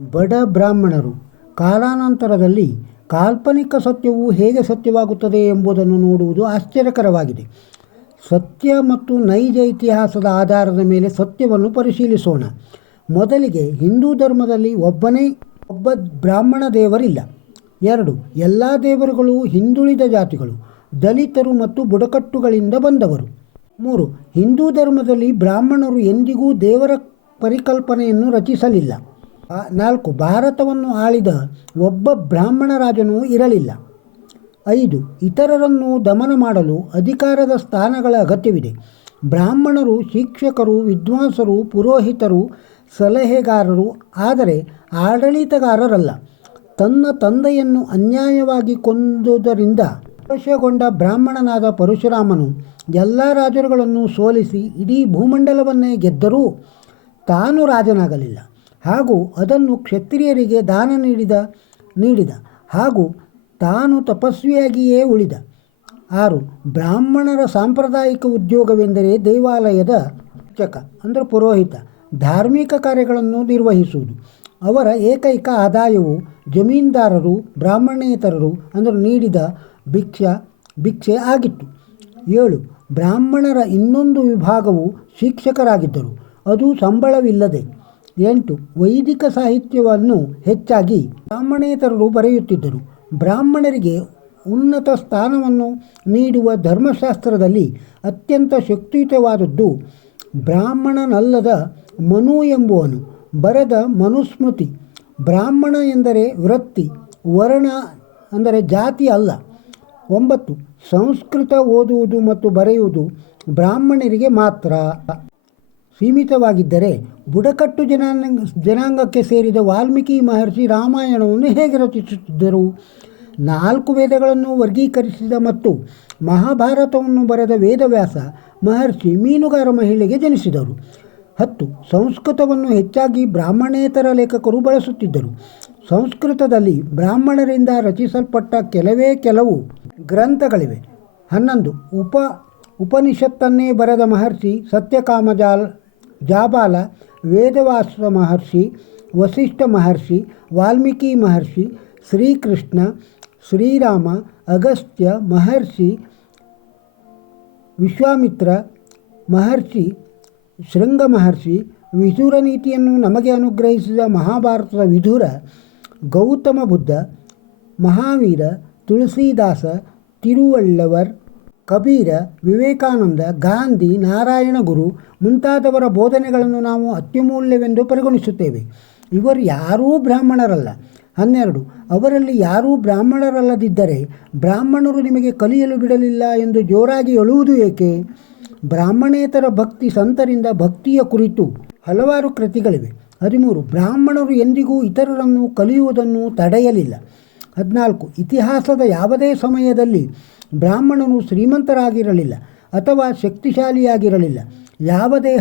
ಬಡ ಬ್ರಾಹ್ಮಣರು. ಕಾಲಾನಂತರದಲ್ಲಿ ಕಾಲ್ಪನಿಕ ಸತ್ಯವು ಹೇಗೆ ಸತ್ಯವಾಗುತ್ತದೆ ಎಂಬುದನ್ನು ನೋಡುವುದು ಆಶ್ಚರ್ಯಕರವಾಗಿದೆ. ಸತ್ಯ ಮತ್ತು ನೈಜ ಇತಿಹಾಸದ ಆಧಾರದ ಮೇಲೆ ಸತ್ಯವನ್ನು ಪರಿಶೀಲಿಸೋಣ. ಮೊದಲಿಗೆ, ಹಿಂದೂ ಧರ್ಮದಲ್ಲಿ ಒಬ್ಬ ಬ್ರಾಹ್ಮಣ ದೇವರಿಲ್ಲ. 2. ಎಲ್ಲ ದೇವರುಗಳು ಹಿಂದುಳಿದ ಜಾತಿಗಳು, ದಲಿತರು ಮತ್ತು ಬುಡಕಟ್ಟುಗಳಿಂದ ಬಂದವರು. 3. ಹಿಂದೂ ಧರ್ಮದಲ್ಲಿ ಬ್ರಾಹ್ಮಣರು ಎಂದಿಗೂ ದೇವರ ಪರಿಕಲ್ಪನೆಯನ್ನು ರಚಿಸಲಿಲ್ಲ. 4. ಭಾರತವನ್ನು ಆಳಿದ ಒಬ್ಬ ಬ್ರಾಹ್ಮಣ ರಾಜನೂ ಇರಲಿಲ್ಲ. 5. ಇತರರನ್ನು ದಮನ ಮಾಡಲು ಅಧಿಕಾರದ ಸ್ಥಾನಗಳ ಅಗತ್ಯವಿದೆ. ಬ್ರಾಹ್ಮಣರು ಶಿಕ್ಷಕರು, ವಿದ್ವಾಂಸರು, ಪುರೋಹಿತರು, ಸಲಹೆಗಾರರು, ಆದರೆ ಆಡಳಿತಗಾರರಲ್ಲ. ತನ್ನ ತಂದೆಯನ್ನು ಅನ್ಯಾಯವಾಗಿ ಕೊಂದುದರಿಂದ ವಶಗೊಂಡ ಬ್ರಾಹ್ಮಣನಾದ ಪರಶುರಾಮನು ಎಲ್ಲ ರಾಜರುಗಳನ್ನು ಸೋಲಿಸಿ ಇಡೀ ಭೂಮಂಡಲವನ್ನೇ ಗೆದ್ದರೂ ತಾನು ರಾಜನಾಗಲಿಲ್ಲ ಹಾಗೂ ಅದನ್ನು ಕ್ಷತ್ರಿಯರಿಗೆ ದಾನ ನೀಡಿದ ಹಾಗೂ ತಾನು ತಪಸ್ವಿಯಾಗಿಯೇ ಉಳಿದ. 6. ಬ್ರಾಹ್ಮಣರ ಸಾಂಪ್ರದಾಯಿಕ ಉದ್ಯೋಗವೆಂದರೆ ದೇವಾಲಯದ ಅರ್ಚಕ ಅಂದರೆ ಪುರೋಹಿತ, ಧಾರ್ಮಿಕ ಕಾರ್ಯಗಳನ್ನು ನಿರ್ವಹಿಸುವುದು. ಅವರ ಏಕೈಕ ಆದಾಯವು ಜಮೀನ್ದಾರರು, ಬ್ರಾಹ್ಮಣೇತರರು ಅಂದರೆ ನೀಡಿದ ಭಿಕ್ಷೆ ಆಗಿತ್ತು. 7. ಬ್ರಾಹ್ಮಣರ ಇನ್ನೊಂದು ವಿಭಾಗವು ಶಿಕ್ಷಕರಾಗಿದ್ದರು, ಅದು ಸಂಬಳವಿಲ್ಲದೆ. 8. ವೈದಿಕ ಸಾಹಿತ್ಯವನ್ನು ಹೆಚ್ಚಾಗಿ ಬ್ರಾಹ್ಮಣೇತರರು ಬರೆಯುತ್ತಿದ್ದರು. ಬ್ರಾಹ್ಮಣರಿಗೆ ಉನ್ನತ ಸ್ಥಾನವನ್ನು ನೀಡುವ ಧರ್ಮಶಾಸ್ತ್ರದಲ್ಲಿ ಅತ್ಯಂತ ಶಕ್ತಿಯುತವಾದದ್ದು ಬ್ರಾಹ್ಮಣನಲ್ಲದ ಮನು ಎಂಬುವನು ಬರೆದ ಮನುಸ್ಮೃತಿ. ಬ್ರಾಹ್ಮಣ ಎಂದರೆ ವೃತ್ತಿ, ವರ್ಣ ಅಂದರೆ ಜಾತಿ ಅಲ್ಲ. 9. ಸಂಸ್ಕೃತ ಓದುವುದು ಮತ್ತು ಬರೆಯುವುದು ಬ್ರಾಹ್ಮಣರಿಗೆ ಮಾತ್ರ ಸೀಮಿತವಾಗಿದ್ದರೆ, ಬುಡಕಟ್ಟು ಜನಾಂಗಕ್ಕೆ ಸೇರಿದ ವಾಲ್ಮೀಕಿ ಮಹರ್ಷಿ ರಾಮಾಯಣವನ್ನು ಹೇಗೆ ರಚಿಸುತ್ತಿದ್ದರು? 4 ವೇದಗಳನ್ನು ವರ್ಗೀಕರಿಸಿದ ಮತ್ತು ಮಹಾಭಾರತವನ್ನು ಬರೆದ ವೇದವ್ಯಾಸ ಮಹರ್ಷಿ ಮೀನುಗಾರ ಮಹಿಳೆಗೆ ಜನಿಸಿದರು. 10. ಸಂಸ್ಕೃತವನ್ನು ಹೆಚ್ಚಾಗಿ ಬ್ರಾಹ್ಮಣೇತರ ಲೇಖಕರು ಬಳಸುತ್ತಿದ್ದರು. ಸಂಸ್ಕೃತದಲ್ಲಿ ಬ್ರಾಹ್ಮಣರಿಂದ ರಚಿಸಲ್ಪಟ್ಟ ಕೆಲವು ಗ್ರಂಥಗಳಿವೆ. 11. ಉಪನಿಷತ್ತನ್ನೇ ಬರೆದ ಮಹರ್ಷಿ ಸತ್ಯಕಾಮ ಜಾಬಾಲ, ವೇದವ್ಯಾಸ ಮಹರ್ಷಿ, ವಸಿಷ್ಠ ಮಹರ್ಷಿ, ವಾಲ್ಮೀಕಿ ಮಹರ್ಷಿ, ಶ್ರೀಕೃಷ್ಣ, ಶ್ರೀರಾಮ, ಅಗಸ್ತ್ಯ ಮಹರ್ಷಿ, ವಿಶ್ವಾಮಿತ್ರ ಮಹರ್ಷಿ, ಶೃಂಗ ಮಹರ್ಷಿ, ವಿದುರ ನೀತಿಯನ್ನು ನಮಗೆ ಅನುಗ್ರಹಿಸಿದ ಮಹಾಭಾರತದ ವಿದುರ, ಗೌತಮ ಬುದ್ಧ, ಮಹಾವೀರ, ತುಳಸಿದಾಸ, ತಿರುವಳ್ಳವರ್, ಕಬೀರ, ವಿವೇಕಾನಂದ, ಗಾಂಧಿ, ನಾರಾಯಣ ಗುರು ಮುಂತಾದವರ ಬೋಧನೆಗಳನ್ನು ನಾವು ಅತ್ಯಮೂಲ್ಯವೆಂದು ಪರಿಗಣಿಸುತ್ತೇವೆ. ಇವರು ಯಾರೂ ಬ್ರಾಹ್ಮಣರಲ್ಲ. 12. ಅವರಲ್ಲಿ ಯಾರೂ ಬ್ರಾಹ್ಮಣರಲ್ಲದಿದ್ದರೆ ಬ್ರಾಹ್ಮಣರು ನಿಮಗೆ ಕಲಿಯಲು ಬಿಡಲಿಲ್ಲ ಎಂದು ಜೋರಾಗಿ ಅಳುವುದು ಏಕೆ? ಬ್ರಾಹ್ಮಣೇತರ ಭಕ್ತಿ ಸಂತರಿಂದ ಭಕ್ತಿಯ ಕುರಿತು ಹಲವಾರು ಕೃತಿಗಳಿವೆ. 13. ಬ್ರಾಹ್ಮಣರು ಎಂದಿಗೂ ಇತರರನ್ನು ಕಲಿಯುವುದನ್ನು ತಡೆಯಲಿಲ್ಲ. 14. ಇತಿಹಾಸದ ಯಾವುದೇ ಸಮಯದಲ್ಲಿ ಬ್ರಾಹ್ಮಣನು ಶ್ರೀಮಂತರಾಗಿರಲಿಲ್ಲ ಅಥವಾ ಶಕ್ತಿಶಾಲಿಯಾಗಿರಲಿಲ್ಲ. ಯಾವುದೇ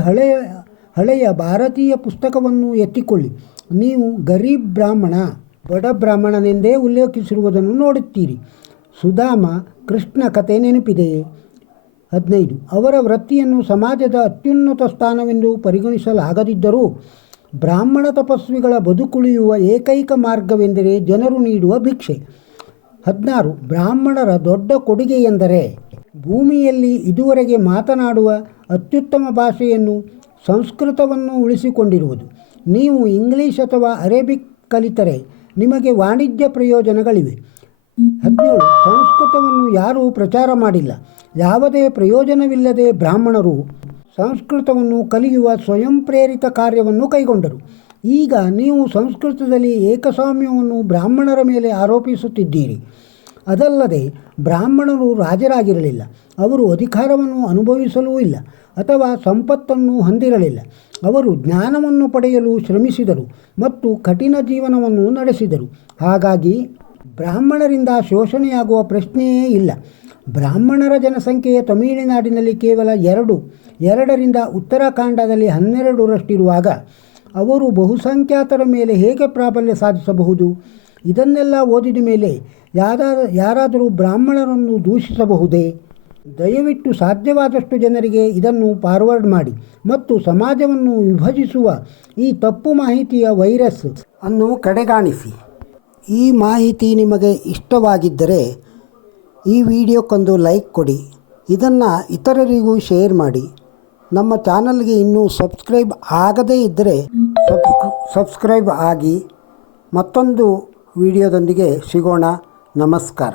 ಹಳೆಯ ಭಾರತೀಯ ಪುಸ್ತಕವನ್ನು ಎತ್ತಿಕೊಳ್ಳಿ, ನೀವು ಗರೀಬ್ ಬ್ರಾಹ್ಮಣ, ಬಡ ಬ್ರಾಹ್ಮಣನೆಂದೇ ಉಲ್ಲೇಖಿಸಿರುವುದನ್ನು ನೋಡುತ್ತೀರಿ. ಸುಧಾಮ, ಕೃಷ್ಣ ಕಥೆ ನೆನಪಿದೆಯೇ? 15. ಅವರ ವೃತ್ತಿಯನ್ನು ಸಮಾಜದ ಅತ್ಯುನ್ನತ ಸ್ಥಾನವೆಂದು ಪರಿಗಣಿಸಲಾಗದಿದ್ದರೂ ಬ್ರಾಹ್ಮಣ ತಪಸ್ವಿಗಳ ಬದುಕುಳಿಯುವ ಏಕೈಕ ಮಾರ್ಗವೆಂದರೆ ಜನರು ನೀಡುವ ಭಿಕ್ಷೆ. 16. ಬ್ರಾಹ್ಮಣರ ದೊಡ್ಡ ಕೊಡುಗೆ ಎಂದರೆ ಭೂಮಿಯಲ್ಲಿ ಇದುವರೆಗೆ ಮಾತನಾಡುವ ಅತ್ಯುತ್ತಮ ಭಾಷೆಯನ್ನು ಸಂಸ್ಕೃತವನ್ನು ಉಳಿಸಿಕೊಂಡಿರುವುದು. ನೀವು ಇಂಗ್ಲಿಷ್ ಅಥವಾ ಅರೇಬಿಕ್ ಕಲಿತರೆ ನಿಮಗೆ ವಾಣಿಜ್ಯ ಪ್ರಯೋಜನಗಳಿವೆ. 17. ಸಂಸ್ಕೃತವನ್ನು ಯಾರೂ ಪ್ರಚಾರ ಮಾಡಿಲ್ಲ. ಯಾವುದೇ ಪ್ರಯೋಜನವಿಲ್ಲದೆ ಬ್ರಾಹ್ಮಣರು ಸಂಸ್ಕೃತವನ್ನು ಕಲಿಯುವ ಸ್ವಯಂ ಪ್ರೇರಿತ ಕಾರ್ಯವನ್ನು ಕೈಗೊಂಡರು. ಈಗ ನೀವು ಸಂಸ್ಕೃತದಲ್ಲಿ ಏಕಸ್ವಾಮ್ಯವನ್ನು ಬ್ರಾಹ್ಮಣರ ಮೇಲೆ ಆರೋಪಿಸುತ್ತಿದ್ದೀರಿ. ಅದಲ್ಲದೆ ಬ್ರಾಹ್ಮಣರು ರಾಜರಾಗಿರಲಿಲ್ಲ, ಅವರು ಅಧಿಕಾರವನ್ನು ಅನುಭವಿಸಲೂ ಇಲ್ಲ ಅಥವಾ ಸಂಪತ್ತನ್ನು ಹೊಂದಿರಲಿಲ್ಲ. ಅವರು ಜ್ಞಾನವನ್ನು ಪಡೆಯಲು ಶ್ರಮಿಸಿದರು ಮತ್ತು ಕಠಿಣ ಜೀವನವನ್ನು ನಡೆಸಿದರು. ಹಾಗಾಗಿ ಬ್ರಾಹ್ಮಣರಿಂದ ಶೋಷಣೆಯಾಗುವ ಪ್ರಶ್ನೆಯೇ ಇಲ್ಲ. ಬ್ರಾಹ್ಮಣರ ಜನಸಂಖ್ಯೆಯ ತಮಿಳುನಾಡಿನಲ್ಲಿ ಕೇವಲ 2ರಿಂದ ಉತ್ತರಾಖಂಡದಲ್ಲಿ 12ರಷ್ಟಿರುವಾಗ ಅವರು ಬಹುಸಂಖ್ಯಾತರ ಮೇಲೆ ಹೇಗೆ ಪ್ರಾಬಲ್ಯ ಸಾಧಿಸಬಹುದು? ಇದನ್ನೆಲ್ಲ ಓದಿದ ಮೇಲೆ ಯಾರಾದರೂ ಬ್ರಾಹ್ಮಣರನ್ನು ದೂಷಿಸಬಹುದೇ? ದಯವಿಟ್ಟು ಸಾಧ್ಯವಾದಷ್ಟು ಜನರಿಗೆ ಇದನ್ನು ಫಾರ್ವರ್ಡ್ ಮಾಡಿ ಮತ್ತು ಸಮಾಜವನ್ನು ವಿಭಜಿಸುವ ಈ ತಪ್ಪು ಮಾಹಿತಿಯ ವೈರಸ್ ಅನ್ನು ಕಡೆಗಾಣಿಸಿ. ಈ ಮಾಹಿತಿ ನಿಮಗೆ ಇಷ್ಟವಾಗಿದ್ದರೆ ಈ ವಿಡಿಯೋಕ್ಕೊಂದು ಲೈಕ್ ಕೊಡಿ, ಇದನ್ನು ಇತರರಿಗೂ ಶೇರ್ ಮಾಡಿ. ನಮ್ಮ ಚಾನಲ್ಗೆ ಇನ್ನೂ ಸಬ್ಸ್ಕ್ರೈಬ್ ಆಗದೇ ಇದ್ದರೆ ಸಬ್ಸ್ಕ್ರೈಬ್ ಆಗಿ. ಮತ್ತೊಂದು ವಿಡಿಯೋದೊಂದಿಗೆ ಸಿಗೋಣ. ನಮಸ್ಕಾರ.